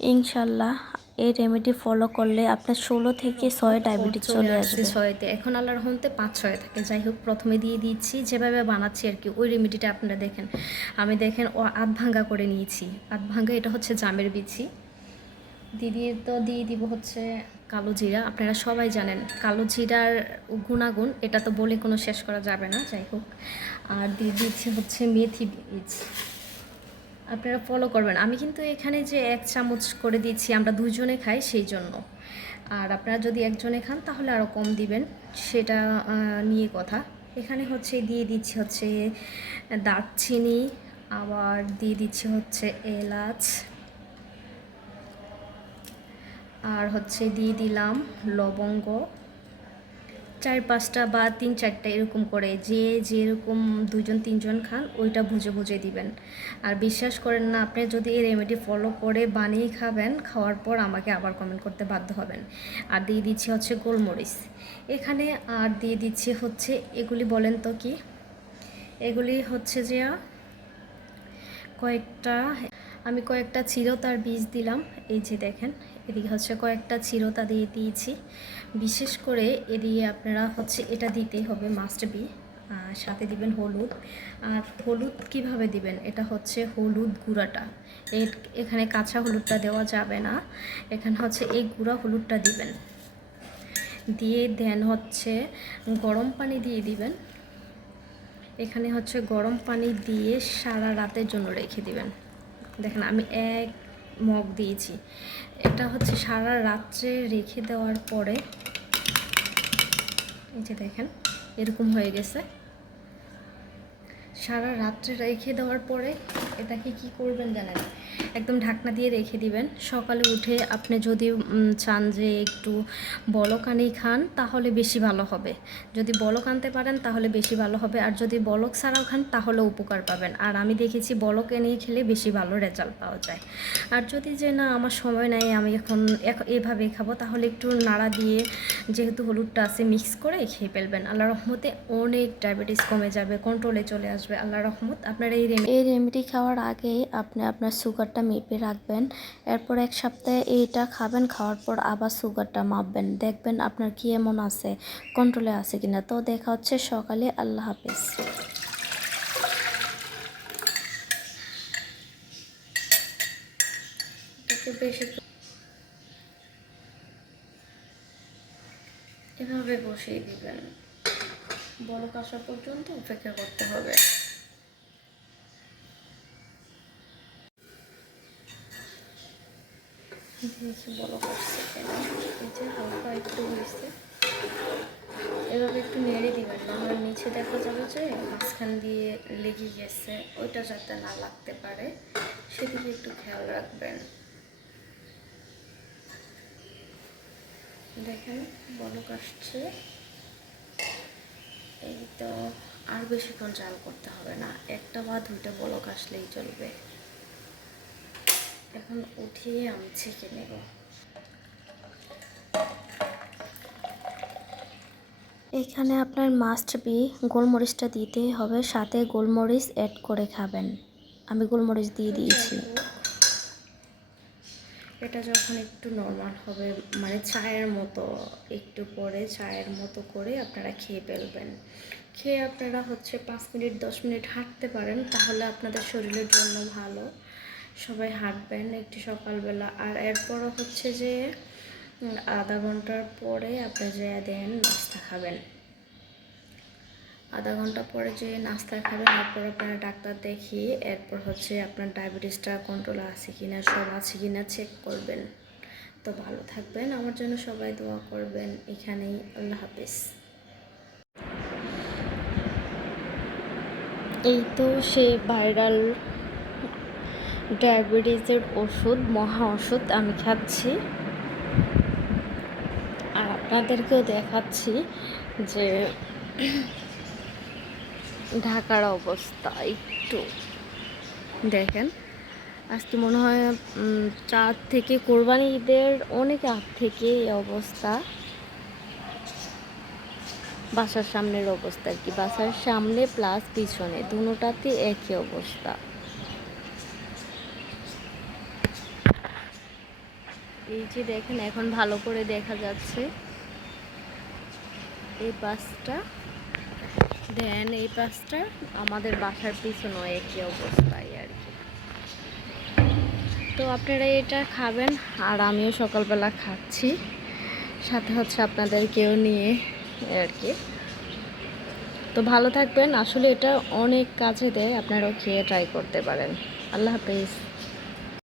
ইনশাল্লাহ এই remedy follow করলে আপনার 16 থেকে 6 ডায়াবেটিস চলে আসবে। 6তে এখন আল্লাহর রহমতে 5-6 থাকে। যাই হোক, প্রথমে দিয়ে দিচ্ছি যেভাবে বানাচ্ছি আর কি, ওই রেমেডিটা আপনারা দেখেন। আমি দেখেন ও আধ ভাঙ্গা করে নিয়েছি। আধ ভাঙ্গা এটা হচ্ছে জামের বিচি। দিয়ে দিব হচ্ছে কালো জিরা। আপনারা সবাই জানেন কালো জিরার গুণাগুণ, এটা তো বলে কোনো শেষ করা যাবে না। যাই হোক, আর দিয়ে দিচ্ছি হচ্ছে মেথি বীজ। আপনারা ফলো করবেন। আমি কিন্তু এখানে যে 1 চামচ করে দিচ্ছি, আমরা 2 জনে খাই সেই জন্য। আর আপনারা যদি একজনে খান তাহলে আরও কম দিবেন, সেটা নিয়ে কথা। এখানে হচ্ছে দিয়ে দিচ্ছি হচ্ছে দারচিনি, আবার দিয়ে দিচ্ছি হচ্ছে এলাচ, আর হচ্ছে দিয়ে দিলাম লবঙ্গ 4-5টা বা 3-4টা এরকম করে, যে যেরকম 2-3 জন খান ওইটা বুঝে বুঝে দিবেন। আর বিশ্বাস করেন না, আপনি যদি এই রেমেডি ফলো করে বানিয়ে খাবেন, খাওয়ার পর আমাকে আবার কমেন্ট করতে বাধ্য হবেন। আর দিয়ে দিচ্ছি হচ্ছে গোলমরিচ এখানে, আর দিয়ে দিচ্ছি হচ্ছে এগুলি বলেন তো কি, এগুলি হচ্ছে যে কয়েকটা চিরতার বীজ দিলাম। এই যে দেখেন, এদিকে হচ্ছে কয়েকটা চিরতা দিয়ে দিয়েছি। বিশেষ করে এদিকে আপনারা হচ্ছে এটা দিতেই হবে, মাস্ট বি। সাথে দিবেন হলুদ। আর হলুদ কিভাবে দিবেন, এটা হচ্ছে হলুদ গুঁড়াটা, এখানে কাঁচা হলুদটা দেওয়া যাবে না। এখানে হচ্ছে এই গুঁড়া হলুদটা দিবেন, দিয়ে দেন হচ্ছে গরম পানি দিয়ে দিবেন। এখানে হচ্ছে গরম পানি দিয়ে সারা রাতের জন্য রেখে দিবেন। দেখেন আমি 1 মগ দিয়েছি। এটা হচ্ছে সারা রাত্রে রেখে দেওয়ার পরে এই যে দেখেন এরকম হয়ে গেছে। সারা রাত্রে রেখে দেওয়ার পরে এটাকে কি করবেন জানেন, একদম ঢাকনা দিয়ে রেখে দিবেন। সকালে উঠে আপনি যদি চান যে একটু বলক আনেই খান তাহলে বেশি ভালো হবে। যদি বলক আনতে পারেন তাহলে বেশি ভালো হবে, আর যদি বলক ছাড়াও খান তাহলে উপকার পাবেন। আর আমি দেখেছি বলক এনেই খেলে বেশি ভালো রেজাল্ট পাওয়া যায়। আর যদি যে না আমার সময় নাই, আমি এখন এভাবে খাবো, তাহলে একটু নাড়া দিয়ে যেহেতু হলুদটা আছে মিক্স করে খেয়ে ফেলবেন। আল্লাহর রহমতে অনেক ডায়াবেটিস কমে যাবে, কন্ট্রোলে চলে আসবে আল্লাহর রহমত। আপনারা এই রেমেডি খাওয়ার আগে আপনি আপনার সুগারটা মেপে রাখবেন। এরপর 1 সপ্তাহে এইটা খাবেন, খাওয়ার পর আবার সুগারটা মাপবেন, দেখবেন আপনার কি এমন আছে, কন্ট্রোলে আছে কিনা। তো দেখা হচ্ছে সকালে। আল্লাহ হাফেজ। বেশি এভাবে বসিয়ে দিবেন, বলক আসা পর্যন্ত অপেক্ষা করতে হবে। দেখি বলক আসছে কেন, এই যে হালকা একটু হয়েছে। এভাবে একটু নেড়ে দিবেন, নাহলে নিচে দেখা যাবে যে মাঝখান দিয়ে লেগে গেছে, ওইটা যাতে না লাগতে পারে সেদিকে একটু খেয়াল রাখবেন। দেখেন বলক আসছে, এই তো। আর বেশিক্ষণ জাল করতে হবে না, 1টা বা 2টা বলক আসলেই চলবে। এখন উঠিয়ে আমি ছেঁকে নেব। এখানে আপনার মাস্ট বি গোলমরিচটা দিতেই হবে, সাথে গোলমরিচ অ্যাড করে খাবেন। আমি গোলমরিচ দিয়ে দিয়েছি। এটা যখন একটু নর্মাল হবে, মানে চায়ের মতো, একটু পরে চায়ের মতো করে আপনারা খেয়ে ফেলবেন। খেয়ে আপনারা হচ্ছে 5 মিনিট 10 মিনিট হাঁটতে পারেন, তাহলে আপনাদের শরীরের জন্য ভালো। সবাই হাঁটবেন একটু সকালবেলা। আর এরপরও হচ্ছে যে আধা ঘন্টার পরে আপনি যে দেন নাস্তা খাবেন, আধা ঘন্টা পরে যে নাস্তা খাবেন, এরপর আপনারা ডাক্তার দেখিয়ে এরপর হচ্ছে আপনার ডায়াবেটিসটা কন্ট্রোলে আছে কিনা, সব আছে কিনা চেক করবেন। তো ভালো থাকবেন, আমার জন্য সবাই দোয়া করবেন। এখানেই আল্লাহ হাফেজ। এই তো সেই ভাইরাল ডায়াবেটিসের ওষুধ, মহা ওষুধ আমি খাচ্ছি। আর আপনাদেরকেও দেখাচ্ছি যে ঢাকার অবস্থা একটু দেখেন। আজকে মনে হয় 4 থেকে কোরবানি ঈদের অনেক আগ থেকে এই অবস্থা। বাসার সামনের অবস্থা আর কি, বাসার সামনে প্লাস পিছনে দুটোটাতে একই অবস্থা। এই যে দেখেন এখন ভালো করে দেখা যাচ্ছে এই পাশটা, দেন এই পাশটা আমাদের বাসার পিছনেও একই অবস্থায় আর কি। তো আপনারা এটা খাবেন আর আমিও সকালবেলা খাচ্ছি, সাথে হচ্ছে আপনাদেরকেও নিয়ে আর কি। তো ভালো থাকবেন, আসলে এটা অনেক কাজে দেয়, আপনারাও খেয়ে ট্রাই করতে পারেন। আল্লাহ হাফেজ।